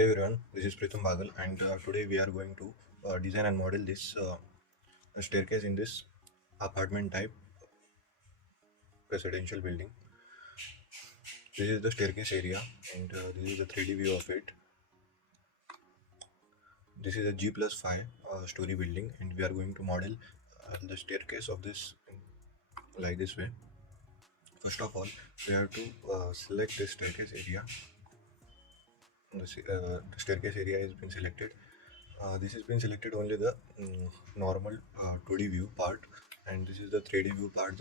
Hey everyone, this is Pritham Bagal, and today we are going to design and model this staircase in this apartment type residential building. This is the staircase area, and this is the 3D view of it. This is a G plus 5 story building, and we are going to model the staircase of this like this way. First of all, we have to select this staircase area. The staircase area has been selected. This has been selected only the normal 2D view part, and this is the 3D view part.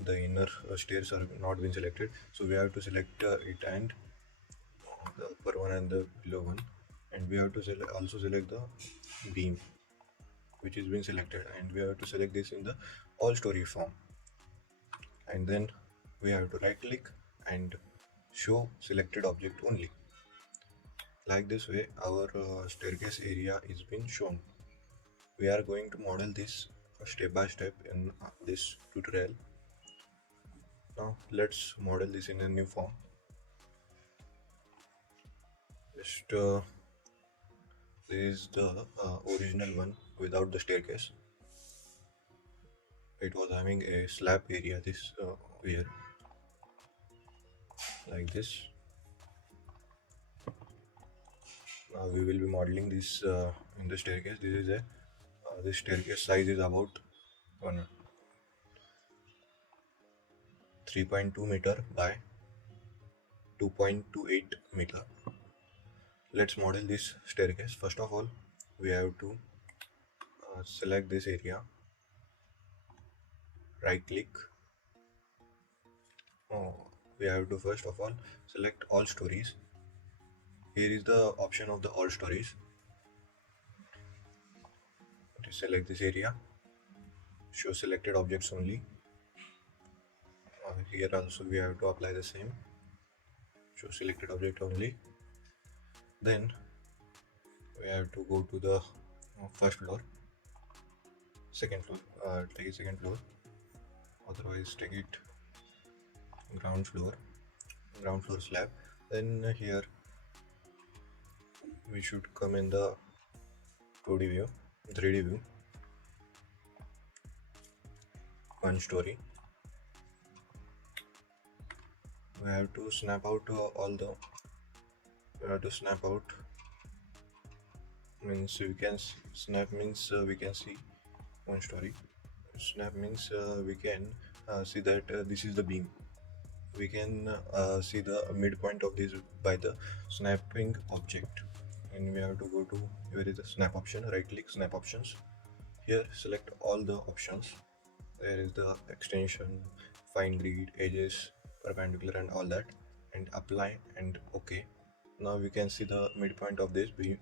The inner stairs are not been selected, so we have to select it, and the upper one and the below one, and we have to also select the beam which is been selected, and we have to select this in the all story form, and then we have to right click and show selected object only. Like this way our staircase area is been shown. We are going to model this step by step in this tutorial. Now let's model this in a new form. Just this is the original one without the staircase. It was having a slab area this here, like this. Now we will be modeling this in the staircase. This is a this staircase size is about 3.2 meter by 2.28 meter. Let's model this staircase. First of all, we have to select this area, right click. We have to first of all select all stories. Here is the option of the all stories. To select this area, show selected objects only. Here also we have to apply the same, show selected object only. Then we have to go to the first floor, second floor, take it second floor, otherwise take it ground floor slab. Then here we should come in the 2D view, 3D view, one story. We have to snap out means we can snap means we can see one story. Snap means we can see that this is the beam. We can see the midpoint of this by the snapping object, and we have to go to where is the snap option, right click snap options. Here select all the options. There is the extension, fine grid, edges, perpendicular and all that, and apply and OK. Now we can see the midpoint of this beam.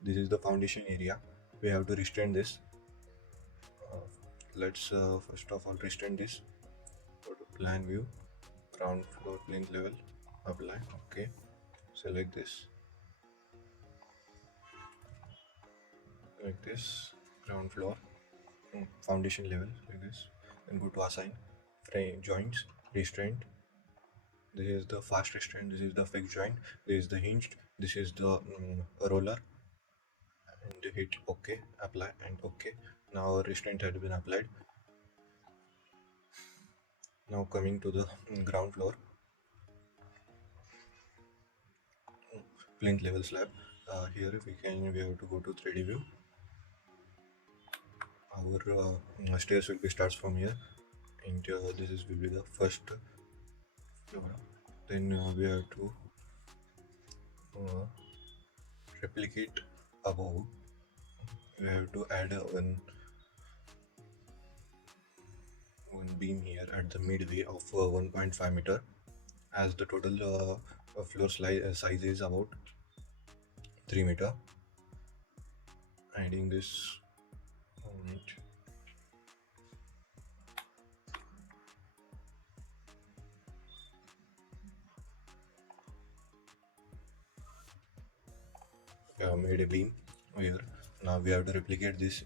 This is the foundation area. We have to restrain this. Let's first of all restrain this. Go to plan view, ground floor plane level, apply, OK. Select this, like this, ground floor, foundation level, like this. Then go to assign, frame joints, restraint. This is the fast restraint, this is the fixed joint, this is the hinged, this is the roller, and hit OK, apply and OK. Now our restraint had been applied. Now coming to the ground floor, plinth level slab. Here we have to go to 3D view. Our stairs will be starts from here, and this will be the first floor. Then we have to replicate above. We have to add one beam here at the midway of 1.5 meter, as the total floor size is about 3 meter. Adding this made a beam here. Now we have to replicate this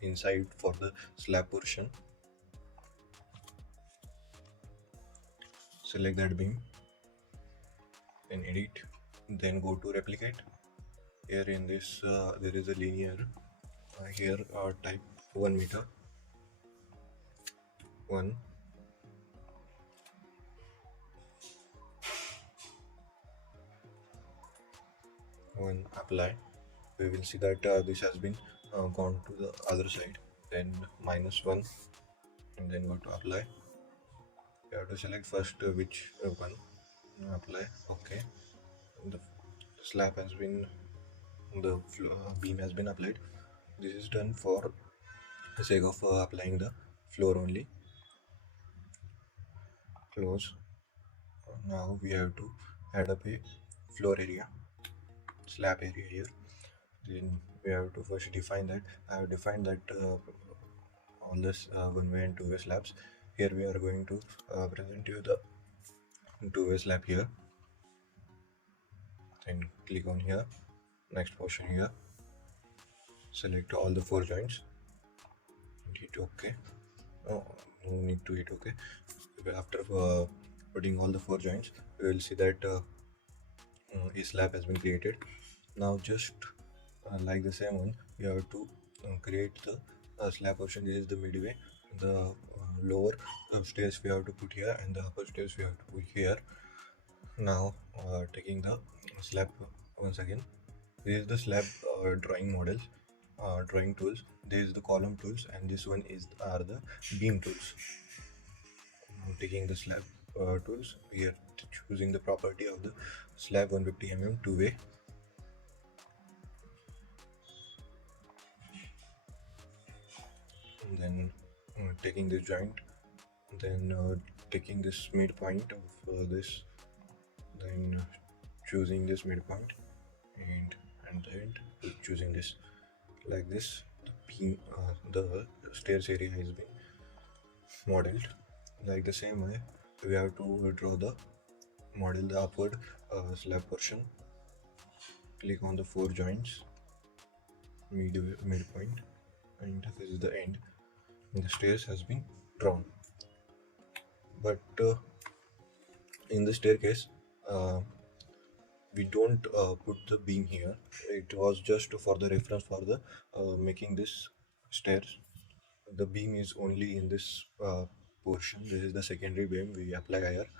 inside for the slab portion. Select that beam, then edit, then go to replicate. Here in this there is a linear. Here type 1 meter, 1, apply. We will see that this has been gone to the other side. Then -1, and then go to apply. You have to select first which one. Apply. Okay. The slab has been, the beam has been applied. This is done for the sake of applying the floor only. Close. Now we have to add up a floor area, slab area here. Then we have to first define that. I have defined that all this one-way and two-way slabs. Here we are going to present you the two-way slab here. Then click on here, next portion here, select all the 4 joints and hit OK. No need to hit OK. After putting all the 4 joints, we will see that a slab has been created. Now just like the same one, we have to create the slab portion. This is the midway. The lower stairs we have to put here, and the upper stairs we have to put here. Now taking the slab once again. This is the slab drawing models, drawing tools. This is the column tools, and this one are the beam tools. Now taking the slab tools, we are choosing the property of the slab 150 mm two-way. Then taking this joint, then taking this midpoint of this, then choosing this midpoint, and then choosing this. Like this, the beam, the stairs area is being modeled. Like the same way, we have to draw the model the upward slab portion. Click on the 4 joints, midpoint, and this is the end. And the stairs has been drawn. But in the staircase, we don't put the beam here. It was just for the reference for the making this stairs. The beam is only in this portion. This is the secondary beam we apply here.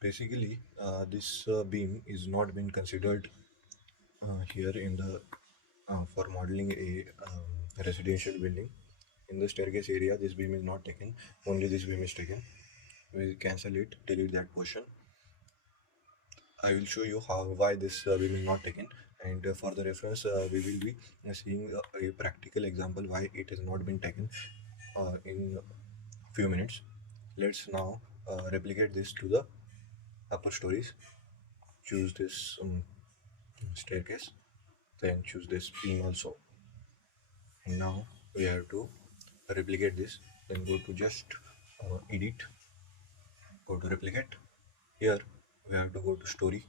Basically, this beam is not been considered here in the for modeling a residential building. In the staircase area, this beam is not taken. Only this beam is taken. We cancel it, delete that portion. I will show you why this beam is not taken, and for the reference we will be seeing a practical example why it has not been taken in few minutes. Let's now replicate this to the upper stories. Choose this staircase, then choose this beam also, and now we have to replicate this. Then go to just edit, go to replicate. Here we have to go to story.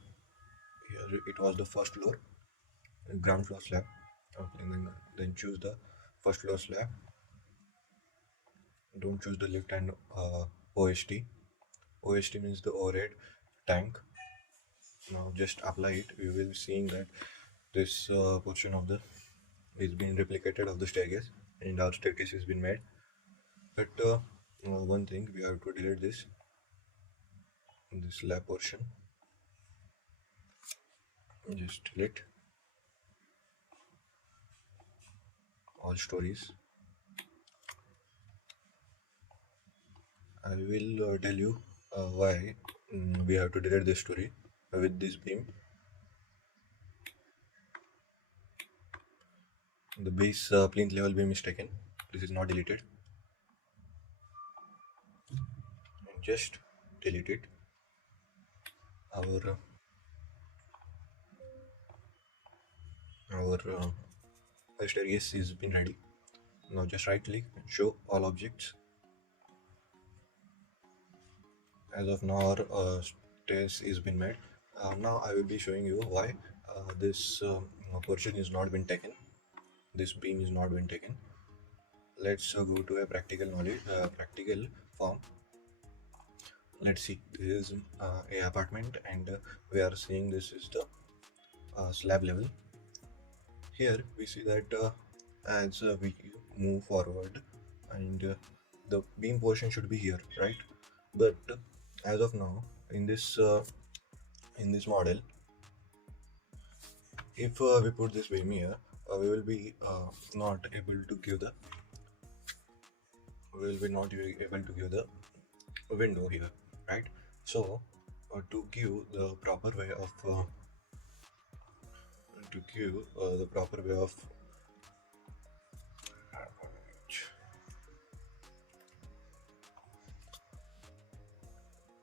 Here it was the first floor, ground floor slab. Okay, and then choose the first floor slab. Don't choose the left hand OST. OST means the overhead tank. Now just apply it. We will be seeing that this portion of the is being replicated of the staircase, and our staircase has been made. But one thing, we have to delete this slab portion. Just delete all stories. I will tell you why we have to delete this story with this beam. The base plinth level beam is taken. This is not deleted. And just delete it. Our staircase is been ready. Now just right click and show all objects. As of now, our stairs is been made. Now I will be showing you why this portion is not been taken. This beam is not been taken. Let's go to a practical knowledge, practical form. Let's see, this is a apartment, and we are seeing this is the slab level. Here we see that as we move forward, and the beam portion should be here, right? But as of now, in this model, if we put this beam here, we will be not able to give the we will be not able to give the window here, right? So to give the proper way of the proper way of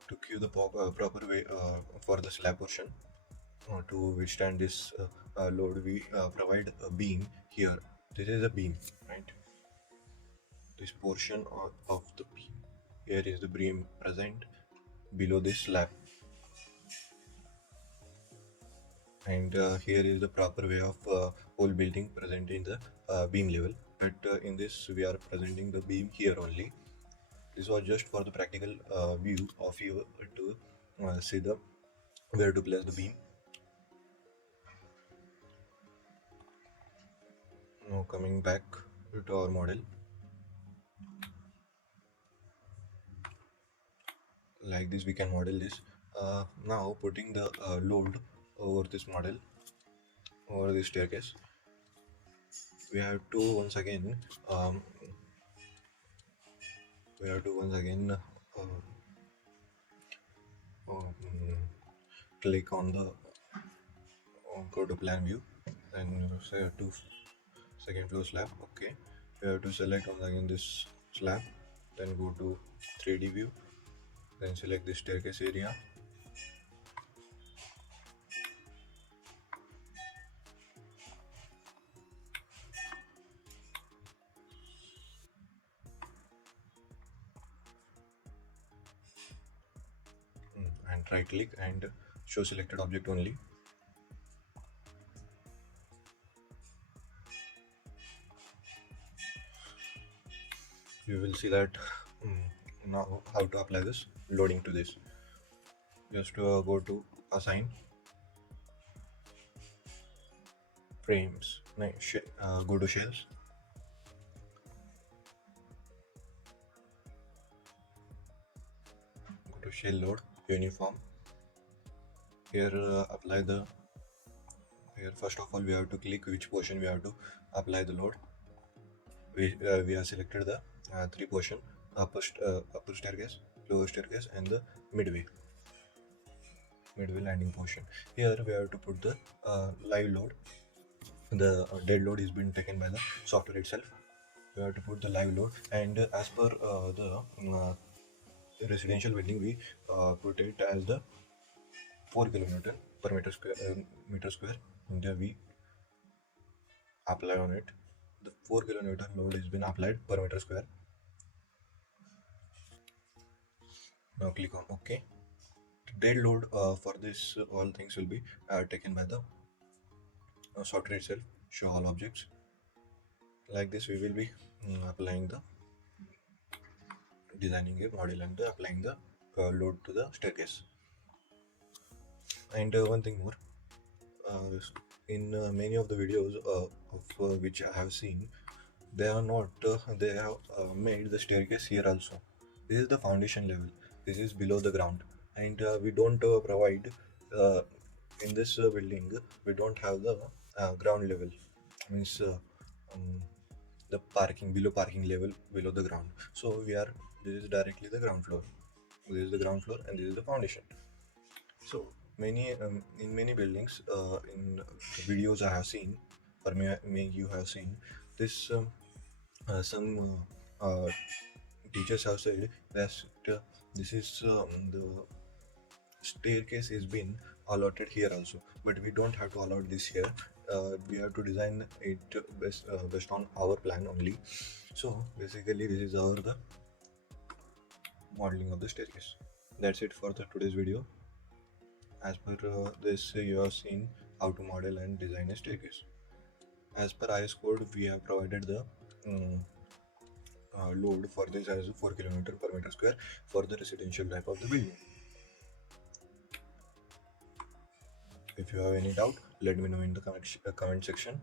to give the proper way for the slab portion to withstand this load, we provide a beam here. This is a beam, right? This portion of the beam, here is the beam present below this slab, and here is the proper way of whole building present in the beam level. But in this we are presenting the beam here only. This was just for the practical view of you to see the where to place the beam. Now coming back to our model, like this we can model this. Now putting the load over this model, over this staircase, we have to once again um, um, click on the go to plan view and say to second floor slab. Okay, we have to select once again this slab, then go to 3D view, then select the staircase area. And right click and show selected object only. You will see that now how to apply this loading to this. Just go to assign frames, go to shells, go to shell load uniform. Here apply the here first of all we have to click which portion we have to apply the load. We have selected the three portion: upper staircase, lower staircase, and the midway landing portion. Here we have to put the live load. The dead load is being taken by the software itself. We have to put the live load, and as per the residential building, we put it as the 4 kilonewton per meter square, and we apply on it. The 4 kilonewton load has been applied per meter square. Now click on OK. Dead load for this all things will be taken by the software itself. Show all objects. Like this we will be applying the designing a model and applying the load to the staircase. And one thing more, in many of the videos of which I have seen, they are not they have made the staircase here also. This is the foundation level, this is below the ground, and we don't provide in this building, we don't have the ground level, means the parking level below the ground. So this is directly the ground floor. This is the ground floor and this is the foundation. So in many buildings, in the videos I have seen, or may you have seen this, some teachers have said that this is the staircase is been allotted here also, but we don't have to allot this here. We have to design it based on our plan only. So basically this is our the modeling of the staircase. That's it for the today's video. As per this, you have seen how to model and design a staircase. As per IS code, we have provided the load for this as 4 km per meter square for the residential type of the building. If you have any doubt, let me know in the comment section.